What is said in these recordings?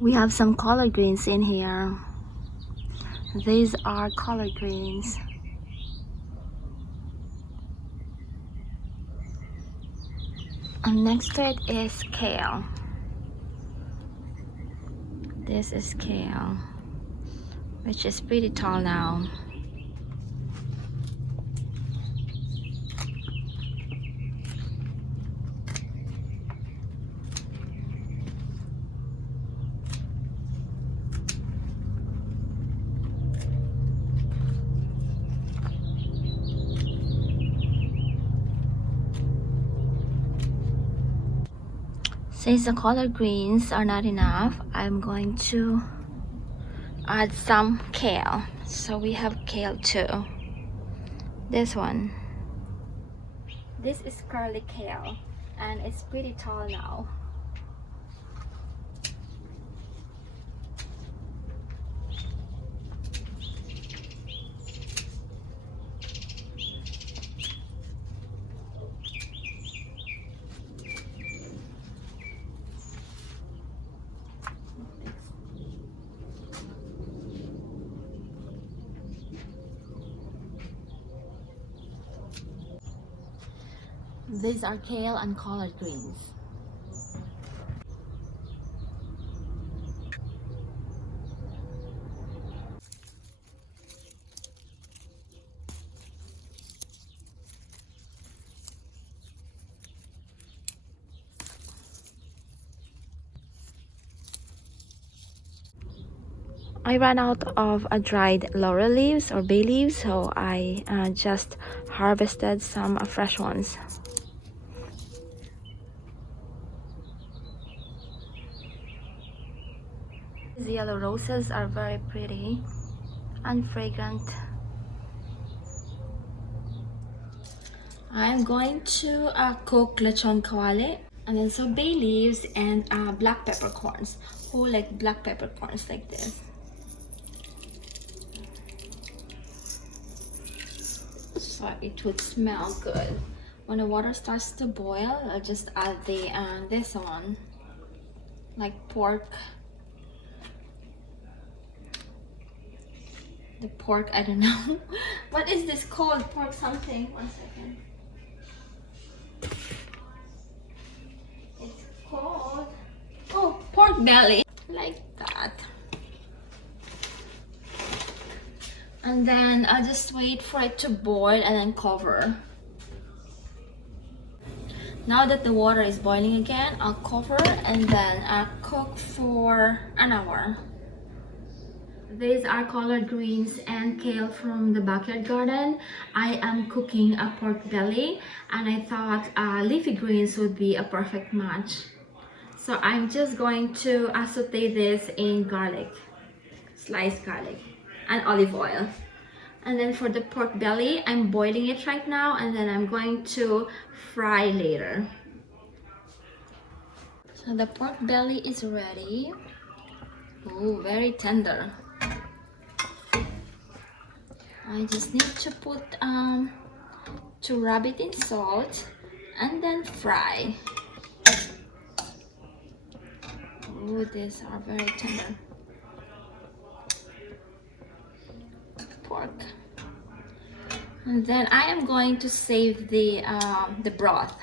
We have some collard greens in here. These are collard greens. And next to it is kale. This is kale, which is pretty tall now. Since the collard greens are not enough, I'm going to add some kale. So we have kale too. This one. This is curly kale and it's pretty tall now. These are kale and collard greens. I ran out of dried laurel leaves or bay leaves, so I just harvested some fresh ones. These yellow roses are very pretty and fragrant. I'm going to cook lechon kawali, and then some bay leaves and black peppercorns. Who like black peppercorns like this? So it would smell good. When the water starts to boil, I'll just add the this one, like pork. The pork, I don't know. What is this called? Pork something. 1 second. It's called, oh, pork belly. Like that. And then I'll just wait for it to boil and then cover. Now that the water is boiling again, I'll cover and then I'll cook for an hour. These are collard greens and kale from the backyard garden. I am cooking a pork belly and I thought leafy greens would be a perfect match. So I'm just going to saute this in garlic, sliced garlic and olive oil. And then for the pork belly, I'm boiling it right now and then I'm going to fry later. So the pork belly is ready. Oh, very tender. I just need to put to rub it in salt and then fry. Oh, these are very tender. Pork. And then I am going to save the broth.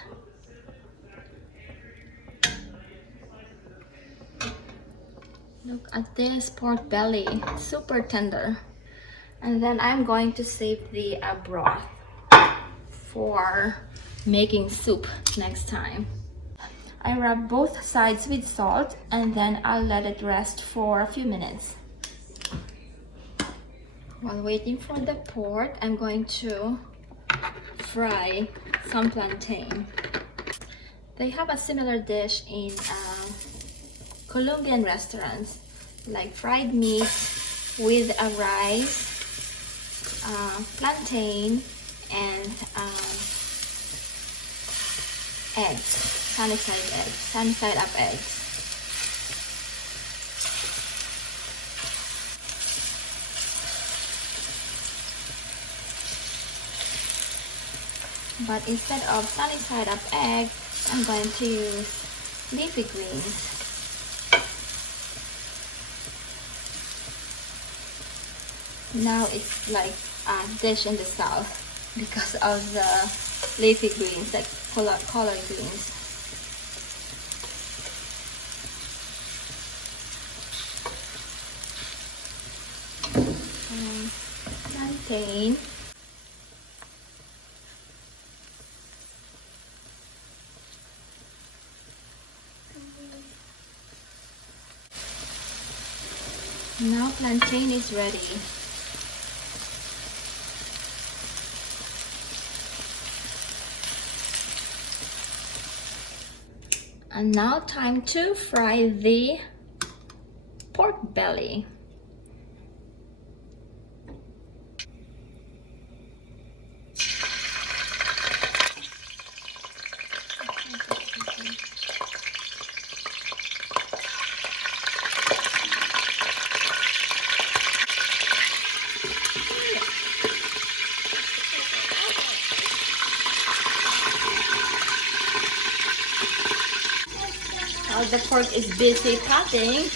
Look at this pork belly, super tender. And then I'm going to save the broth for making soup next time. I rub both sides with salt and then I'll let it rest for a few minutes. While waiting for the pork, I'm going to fry some plantain. They have a similar dish in Colombian restaurants, like fried meat with a rice, plantain, and eggs, sunny side up eggs. But instead of sunny side up egg, I'm going to use leafy greens. Now it's like a dish in the south because of the leafy greens, like collard greens. Plantain. Now plantain is ready. And now time to fry the pork belly. While the pork is busy cutting,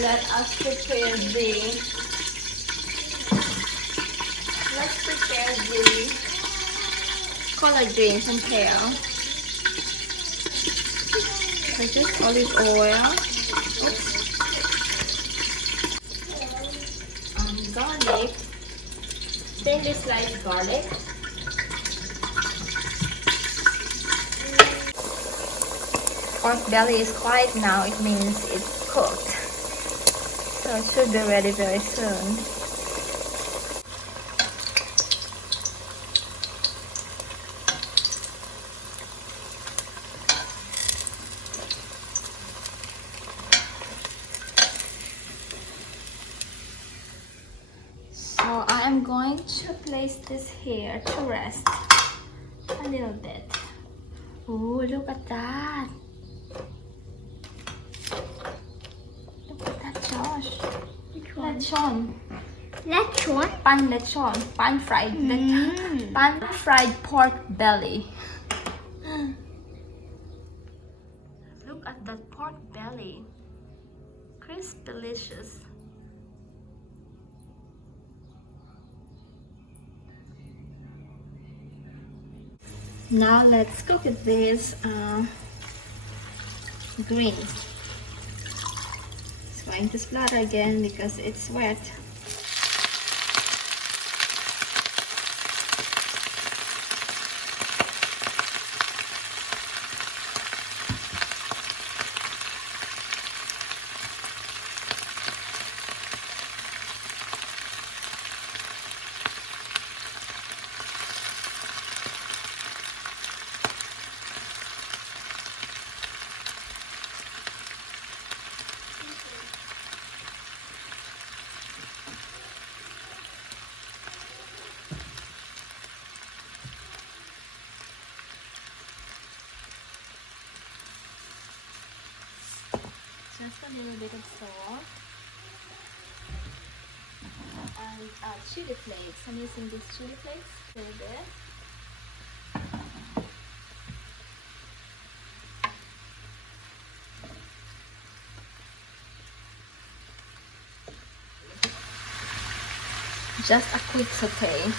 let us prepare the collard greens and kale. This is olive oil. Oops. Garlic. Thinly sliced garlic. Pork belly is quiet now, it means it's cooked. So it should be ready very soon. So I am going to place this here to rest a little bit. Oh, look at that. Lechon. Letchon? Pan lechon. Pan fried. Pan fried pork belly. Look at that pork belly. Crisp, delicious. Now let's cook this greens. Going to splatter again because it's wet. Just a little bit of salt and chili flakes. I'm using these chili flakes a little bit. Just a quick saute.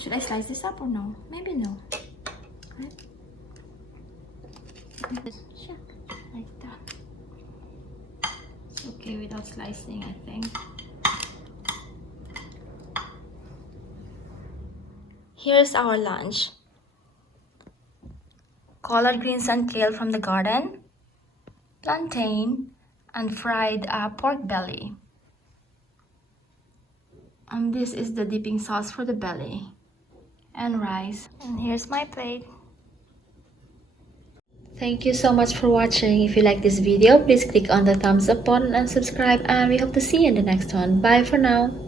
Should I slice this up or no? Maybe no. Right? Sure. Like that. It's okay without slicing, I think. Here's our lunch. Collard greens and kale from the garden, plantain, and fried pork belly. And this is the dipping sauce for the belly. And rice. And here's my plate. Thank you so much for watching. If you like this video, please click on the thumbs up button and subscribe, and we hope to see you in the next one. Bye for now.